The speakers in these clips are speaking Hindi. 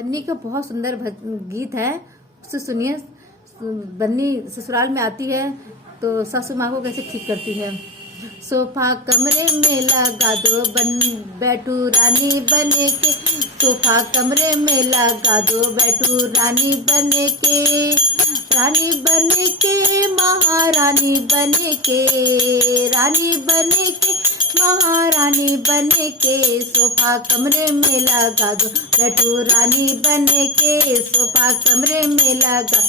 बन्नी का बहुत सुंदर गीत है, उसे सुनिए। बन्नी ससुराल में आती है तो सासू माँ को कैसे ठीक करती है। सोफा कमरे में लगा दो बैठू रानी बने के, सोफा कमरे में लगा दो बैठू रानी बने के, रानी बने के महारानी बने के, रानी बने के महारानी बने के, सोफा कमरे में लगा दो बैठू रानी बने के, सोफा कमरे में लगा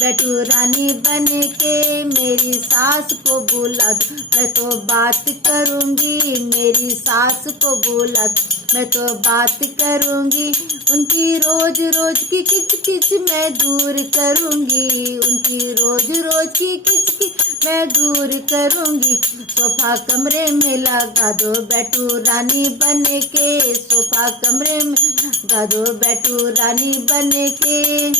बैठू रानी बने के। मेरी सास को बुला दो मैं तो बात करूंगी, मेरी सास को बुला दो मैं तो बात करूंगी, उनकी रोज रोज की किच किच मैं दूर करूंगी, उनकी रोज रोज की किच किच मैं दूर करूंगी। सोफा कमरे में लगा दो बैठू रानी बने के, सोफा कमरे में लगा दो बैठू रानी बने के,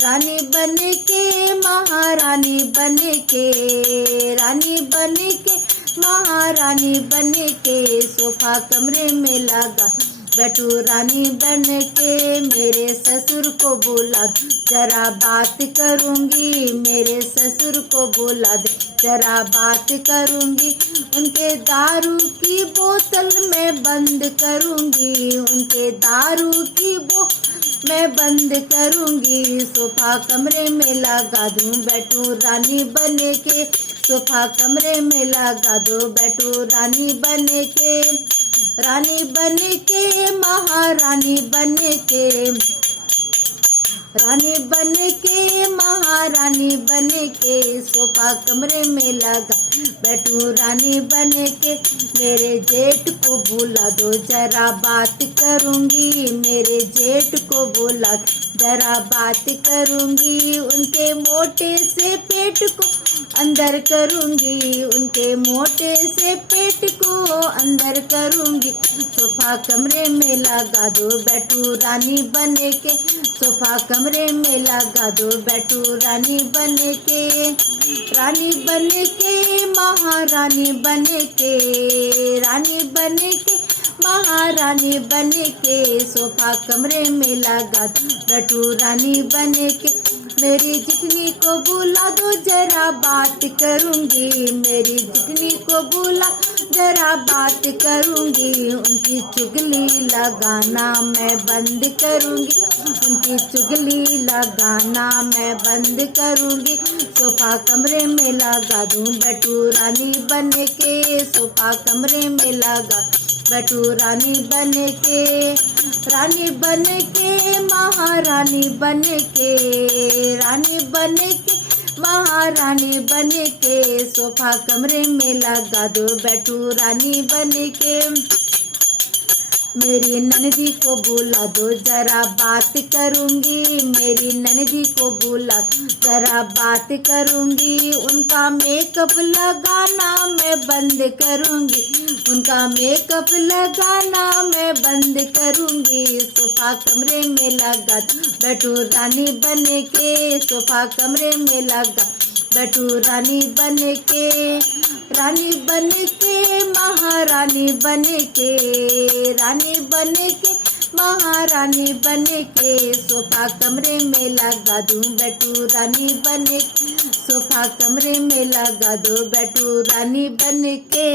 रानी बने के महारानी बने के, रानी बने के महारानी बने के, सोफा कमरे में लगा बैठू रानी बन के। मेरे ससुर को बुला दो जरा बात करूंगी, मेरे ससुर को बुला दे जरा बात करूंगी, उनके दारू की बोतल मैं बंद करूंगी, उनके दारू की बोतल मैं बंद करूंगी। सोफा कमरे में लगा दूं बैठू रानी बने के, सोफा कमरे में लगा दो बैठू रानी बने के, रानी बने के महारानी बने के, रानी बने के महारानी बने के, सोफा कमरे में लगा बैठू रानी बने के। मेरे जेठ को बुला दो जरा बात करूंगी, मेरे जेठ को बुला जरा बात करूंगी, उनके मोटे से पेट को अंदर करूंगी, उनके मोटे से पेट को अंदर करूंगी। सोफा कमरे में लगा दो बैठू रानी बने के, सोफा कमरे में लगा दो बैठू रानी बने के, रानी बने के महारानी बने के, रानी बने के महारानी बने के, सोफा कमरे में लगा दो बैठू रानी बने के। मेरी जितनी को बुला दो जरा बात करूंगी, मेरी जितनी को बुला जरा बात करूंगी, उनकी चुगली लगाना मैं बंद करूंगी, उनकी चुगली लगाना मैं बंद करूंगी। सोफा कमरे में लगा दूं बैठू रानी बने के, सोफा कमरे में लगा बैठू रानी बने के, रानी बने के महारानी बने के, रानी बने के महारानी बने के, सोफा कमरे में लगा दो बैठू रानी बने के। मेरी ननदी को बुला दो जरा बात करूंगी, मेरी ननदी को बुला जरा बात करूंगी, उनका मेकअप लगाना मैं बंद करूंगी, उनका मेकअप लगाना मैं बंद करूंगी। सोफा कमरे में लगा बैठू रानी बने के, सोफा कमरे में लगा बैठू रानी बने के, रानी बने के महारानी बने के, रानी बने के महारानी बने के, सोफा कमरे में लगा दूं बैठू रानी बने के, सोफा कमरे में लगा दो बैठू रानी बने के।